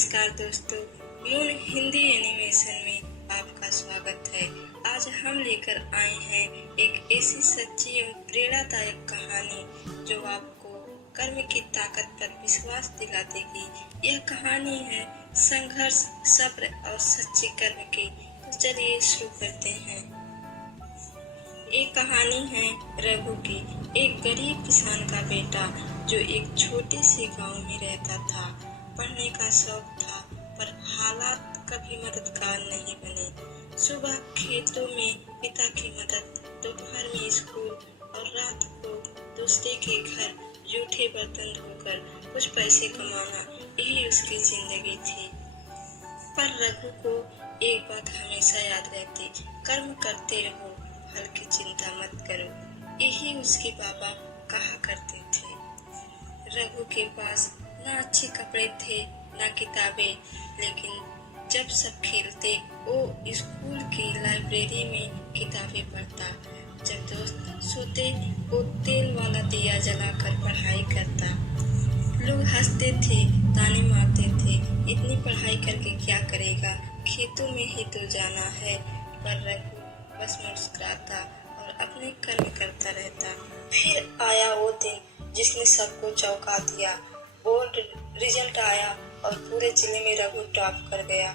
नमस्कार दोस्तों, moon Hindi animation में आपका स्वागत है। आज हम लेकर आए हैं एक ऐसी सच्ची और प्रेरणादायक कहानी जो आपको कर्म की ताकत पर विश्वास दिला देगी। यह कहानी है संघर्ष, सब्र और सच्चे कर्म की। तो चलिए शुरू करते हैं। एक कहानी है रघु की। एक गरीब किसान का बेटा जो एक छोटे से गांव में रहता था। पढ़ने का शौक था पर हालात कभी मददगार नहीं बने। सुबह खेतों में पिता की मदद, दोपहर में स्कूल और रात को दूसरे के घर जूठे बर्तन धोकर कुछ पैसे कमाना, यही उसकी जिंदगी थी। पर रघु को एक बात हमेशा याद रहती, कर्म करते रहो, फल की चिंता मत करो। यही उसके बाबा कहा करते थे। रघु के पास न अच्छे कपड़े थे न किताबें, लेकिन जब सब खेलते वो स्कूल की लाइब्रेरी में किताबें पढ़ता। जब दोस्त सोते वो तेल वाला दिया जलाकर पढ़ाई करता। लोग हंसते थे, ताने मारते थे, इतनी पढ़ाई करके क्या करेगा, खेतों में ही तो जाना है। पर रघु बस मुस्कुराता और अपने कर्म करता रहता। फिर आया वो दिन जिसने सबको चौंका दिया। बोर्ड रिजल्ट आया और पूरे जिले में रघु टॉप कर गया।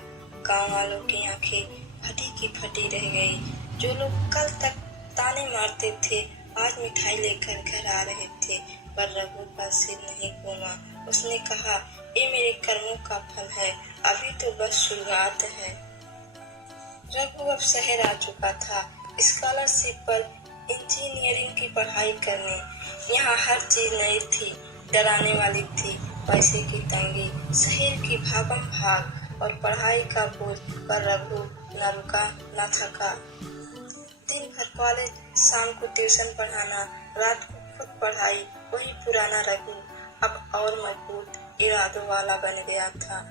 गांव वालों की आंखें फटी की फटी रह गई। जो लोग कल तक ताने मारते थे आज मिठाई लेकर घर आ रहे थे। पर रघु का सिर नहीं घूमा। उसने कहा, ये मेरे कर्मों का फल है, अभी तो बस शुरुआत है। रघु अब शहर आ चुका था, स्कॉलरशिप पर इंजीनियरिंग की पढ़ाई करने। यहाँ हर चीज नई थी, डराने वाली थी। पैसे की तंगी, शहर की भागम भाग और पढ़ाई का बोझ। पर रघु न रुका न थका। दिन भर कॉलेज, शाम को ट्यूशन पढ़ाना, रात को खुद पढ़ाई। वही पुराना रघु अब और मजबूत इरादों वाला बन गया था।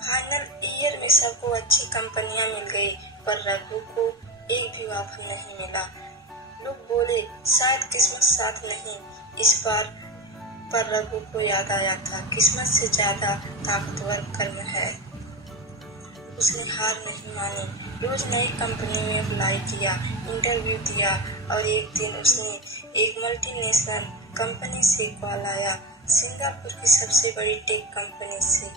फाइनल ईयर में सबको अच्छी कंपनियां मिल गई, पर रघु को एक भी ऑफर नहीं मिला। लोग बोले शायद किस्मत साथ नहीं इस बार। पर रघु को याद आया था, किस्मत से ज्यादा ताकतवर कर्म है। उसने हार नहीं मानी, रोज नई कंपनी में अप्लाई किया, इंटरव्यू दिया और एक दिन उसने एक मल्टीनेशनल कंपनी से कॉल आया, सिंगापुर की सबसे बड़ी टेक कंपनी से।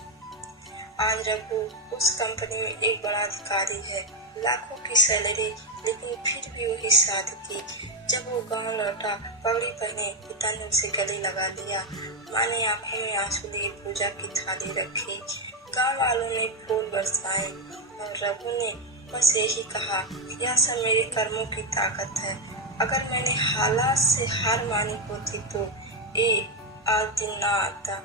आज रघु उस कंपनी में एक बड़ा अधिकारी है, लाखों की सैलरी, लेकिन फिर भी वही सादगी। जब वो गांव लौटा, पगड़ी पहने, पिता ने उसे गले लगा लिया। माँ ने आंखों में आंसू लिए पूजा की थाली रखी। गांव वालों ने फूल बरसाए और रघु ने बस यही कहा, यह सब मेरे कर्मों की ताकत है। अगर मैंने हालात से हार मानी होती तो ये आज दिन ना आता।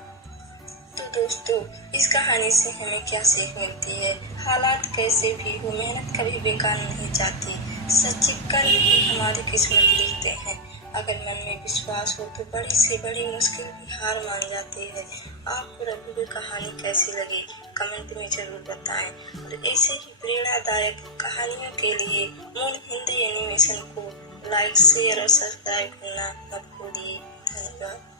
तो दोस्तों, इस कहानी से हमें क्या सीख मिलती है? हालात कैसे भी हो, मेहनत कभी बेकार नहीं जाती। सच्चे कर्म ही हमारी किस्मत लिखते हैं। अगर मन में विश्वास हो तो बड़ी से बड़ी मुश्किल भी हार मान जाती है। आपको रघु की कहानी कैसी लगी कमेंट में जरूर बताएं। और ऐसे ही प्रेरणादायक कहानियों के लिए मून हिंदी एनिमेशन को लाइक, शेयर और सब्सक्राइब करना मत भूलिए। धन्यवाद।